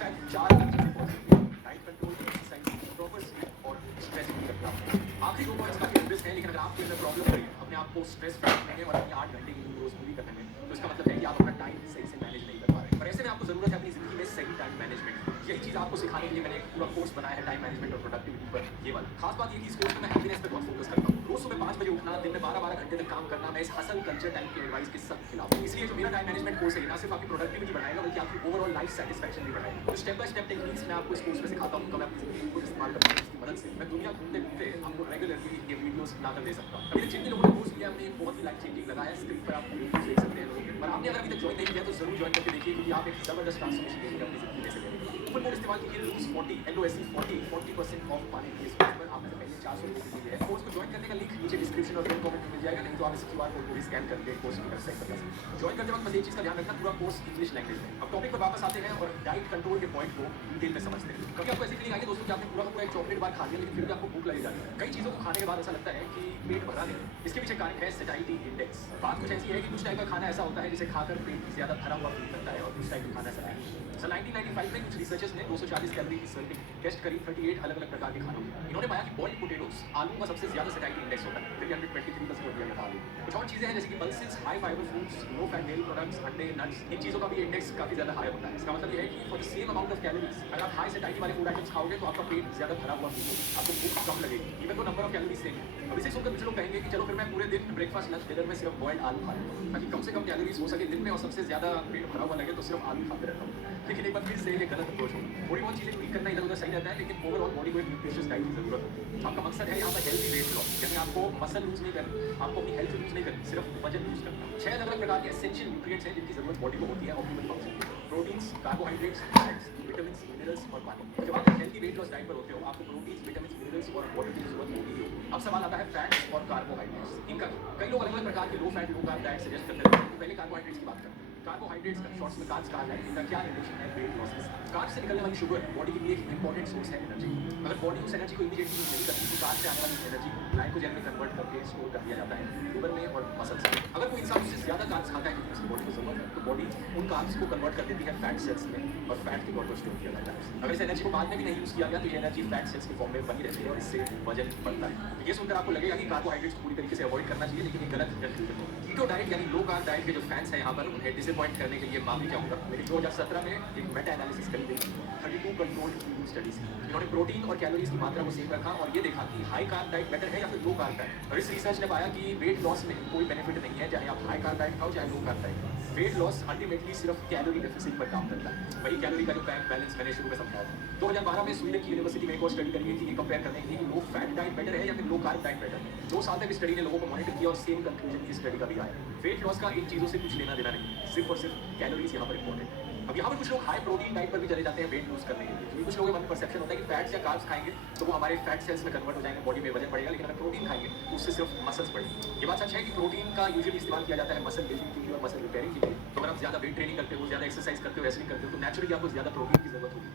In fact 4 अलग चीज़ें possible हैं, diet control, exercise, proper sleep और स्ट्रेस फ्री रखना। आखिरी 2 पॉइंट्स काफ़ी ऑब्वियस हैं, लेकिन अगर आपके अंदर प्रॉब्लम हो रही है अपने आप को स्ट्रेस फ्री रखने में और अपनी 8 घंटे की नींद रोज़ पूरी करने में, तो इसका मतलब है कि आप अपना टाइम सही से मैनेज नहीं कर पा रहे हैं। और ऐसे में आपको ज़रूरत है अपनी ज़िंदगी में सही टाइम मैनेजमेंट। यही चीज़ आपको सिखाने के लिए मैंने एक पूरा कोर्स बनाया है टाइम मैनेजमेंट और प्रोडक्टिविटी पर, ये वाला। खास बात ये कि इस कोर्स में मैं हैप्पीनेस पे बहुत फोकस करता हूँ। रोज़ सुबह 5 बजे उठना, दिन में 12-12 घंटे तक काम करना, मैं इस हसल कल्चर टाइम की एडवाइस के सख्त खिलाफ हूँ। इसलिए जो मेरा टाइम मैनेजमेंट कोर्स है, ना सिर्फ आपकी प्रोडक्टिविटी बढ़ाएगा, बल्कि आपकी ओवरऑल लाइफ सैटिस्फैक्शन भी बढ़ाएगा। तो स्टेप बाय स्टेप टेक्निक्स मैं आपको इस कोर्स में सिखाता हूँ, कब अपनी ज़िंदगी को इस्तेमाल करना है, इसकी मदद से मैं दुनिया घूमते-घूमते आपको रेगुलरली ये वीडियोस लाकर दे सकता हूँ। अभी जिन भी लोगों ने कोर्स लिया, हमने बहुत ही लाइफ चेंजिंग लगा है। स्क्रीन पर आप वीडियोस देख सकते हैं लोगों के। और आपने अगर अभी तक जॉइन नहीं किया तो ज़रूर जॉइन करके देखिए, क्योंकि आप एक ज़बरदस्त ट्रांसफॉर्मेशन देखेंगे अपनी ज़िंदगी में से। कूपन कोड इस्तेमाल कीजिए LOSE 40 LOSE 40% ऑफ पाने के लिए। इस कोर्स पर आपने पहले 400 रुपये दिए हैं। कोर्स को जॉइन करने का लिंक नीचे डिस्क्रिप्शन और पिन कमेंट में मिल जाएगा, नहीं तो आप इस QR कोड को भी स्कैन करके कोर्स की वेबसाइट पर जा सकते हैं। जॉइन करते वक्त बस एक चीज़ का ध्यान रखना, पूरा कोर्स इंग्लिश लैंग्वेज में। अब टॉपिक पर वापस आते हैं और डाइट कंट्रोल के पॉइंट को डिटेल में समझते हैं। कभी आपको ऐसी फीलिंग आई है दोस्तों कि आपने पूरा का पूरा एक चॉकलेट बार खा लिया, लेकिन फिर भी आपको भूख लगी जाती है? कई चीज़ों को खाने के बाद ऐसा लगता है कि पेट भरा नहीं। इसके पीछे कारण है सैटिस्फैक्शन इंडेक्स। बात कुछ ऐसी है कि कुछ टाइप का खाना ऐसा होता है जिसे खाकर पेट ज़्यादा भरा हुआ फील करता है, और कुछ टाइप का खाना ऐसा नहीं। 1995 में कुछ रिसर्चर्स ने 240 कैलोरी की सर्विंग टेस्ट करी 38 अलग-अलग प्रकार के खानों में। इन्होंने पाया कि बॉइल्ड पोटैटोस, आलू का सबसे ज़्यादा सैटिस्फैक्शन इंडेक्स होता है, 323% हो गया था आलू। कुछ और चीज़ें हैं जैसे कि pulses, high fibre foods, low fat dairy products, अंडे, नट्स, इन चीज़ों का भी इंडेक्स काफ़ी ज़्यादा हाई होता है। इसका मतलब ये है कि for the same amount of calories, अगर आप हाई सैटिस्फैक्शन वाले फूड आइटम्स खाओगे तो आपका पेट ज़्यादा भरा हुआ फील होगा, आपको भूख कम लगेगी, इवन तो नंबर ऑफ कैलोरीज सेम है। अब इसे सुनकर कुछ लोग कहेंगे कि चलो फिर मैं पूरे दिन ब्रेकफास्ट, लंच, डिनर में सिर्फ बॉइल्ड आलू खा लेता हूँ, ताकि कम से कम कैलोरीज हो सके दिन में और सबसे ज़्यादा पेट भरा हुआ लगे, तो सिर्फ आलू खाते रहता हूँ। लेकिन एक बार फिर से ये गलत अप्रोच होगा। थोड़ी बहुत चीज़ें ट्वीक करना इधर-उधर सही रहता है, लेकिन ओवरऑल बॉडी को एक न्यूट्रिशियस डाइट की ज़रूरत होती है। आपका मकसद है यहाँ पर हेल्दी वेट लॉस, यानी आपको मसल लूज़ नहीं करनी, आपको अपनी हेल्थ लूज़ नहीं करनी, सिर्फ वजन लूज़ करना। 6 अलग-अलग प्रकार के एसेंशियल न्यूट्रिएंट्स हैं जिनकी ज़रूरत बॉडी को होती है ऑप्टिमल फंक्शन के लिए। Proteins, carbohydrates, fats, vitamins, minerals और पानी। जब आप हेल्दी वेट लॉस डाइट पर होते हो, आपको प्रोटीन्स, विटामिन्स, मिनरल्स और वाटर की ज़रूरत होगी ही होगी। अब सवाल आता है फैट्स और कार्बोहाइड्रेट्स, इनका कई लोग अलग-अलग प्रकार के low fat, low carb diet suggest करते हैं। पहले कार्बोहाइड्रेट्स की बात करते हैं। कार्बोहाइड्रेट्स का शॉर्ट्स में कार्ब्स कहा जाए, इनका क्या रिलेशन है वेट लॉस के साथ? कार्ब्स से निकलने वाली शुगर बॉडी के लिए एक इंपॉर्टेंट सोर्स है एनर्जी। अगर बॉडी उस एनर्जी को इमीडिएटली यूज नहीं करती, तो कार्ब से आने वाली एनर्जी को ग्लाइकोजन में कन्वर्ट करके स्टोर कर दिया जाता है लिवर में और मसल्स में। अगर कोई इंसान उससे ज़्यादा कार्ब्स खाता है क्योंकि उसकी बॉडी को जरूरत है, तो बॉडी उन कार्ब्स को कन्वर्ट कर देती है फैट सेल्स में, और फैट के तौर पर स्टोर किया जाता है। अगर इस एनर्जी को बाद में भी नहीं यूज किया गया, तो ये एनर्जी फैट सेल्स के फॉर्म में बनी रहती है और इससे वजन बढ़ता है। तो ये सुनकर आपको लगेगा कि कार्बोहाइड्रेट्स पूरी तरीके से अवॉइड करना चाहिए, लेकिन ये गलत कंक्लूजन होगा। कीटो डाइट यानी लो कार्ब डाइट के जो फैंस हैं यहाँ पर, उन्हें डिसअपॉइंट करने के लिए मामूली क्या होगा, मेरी 2017 में एक मेटा एनालिसिस करी गई 32 कंट्रोल्ड फीडिंग स्टडीज। इन्होंने प्रोटीन और कैलोरीज की मात्रा को सेम रखा और ये देखा कि हाई कार्ब डाइट बेटर है या फिर लो कार्ब डाइट। और इस रिसर्च ने पाया कि वेट लॉस में कोई बेनिफिट नहीं है, चाहे आप हाई कार्ब डाइट खाओ चाहे लो कार्ब डाइट खाओ। वेट लॉस अल्टीमेटली सिर्फ कैलोरी डेफिसिट पर काम करता है, वही कैलोरी का जो बैलेंस मैंने शुरू में समझाया था। 2012 में स्वीडन की यूनिवर्सिटी में एक और स्टडी करी गई थी, ये कंपेयर करने के लिए लो फैट डाइट बेटर है या फिर लो कार्ब डाइट बेटर है। 2 साल तक इस स्टडी ने लोगों को मॉनिटर किया और सेम कंक्लूजन की स्टडी का भी आया। वेट लॉस का इन चीज़ों से कुछ लेना देना नहीं, सिर्फ और सिर्फ कैलोरीज यहाँ पर इंपॉर्टेंट है। अब यहाँ पर कुछ लोग हाई प्रोटीन डाइट पर भी चले जाते हैं वेट लूज करने के लिए, क्योंकि कुछ लोगों के मन में परसेप्शन होता है कि फैट्स या कार्ब्स खाएंगे तो वो हमारे फैट सेल्स में कन्वर्ट हो जाएंगे, बॉडी में वजन बढ़ेगा, लेकिन अगर प्रोटीन खाएंगे तो उससे सिर्फ मसल्स बढ़ेंगे। ये बात सच है कि प्रोटीन का यूजुअली इस्तेमाल किया जाता है मसल बिल्डिंग के लिए और मसल रिपेयरिंग के लिए। तो अगर आप ज़्यादा वेट ट्रेनिंग करते हो, ज़्यादा एक्सरसाइज करते हो, रेसलिंग करते हो, तो नेचुरली आपको ज़्यादा प्रोटीन की जरूरत होगी।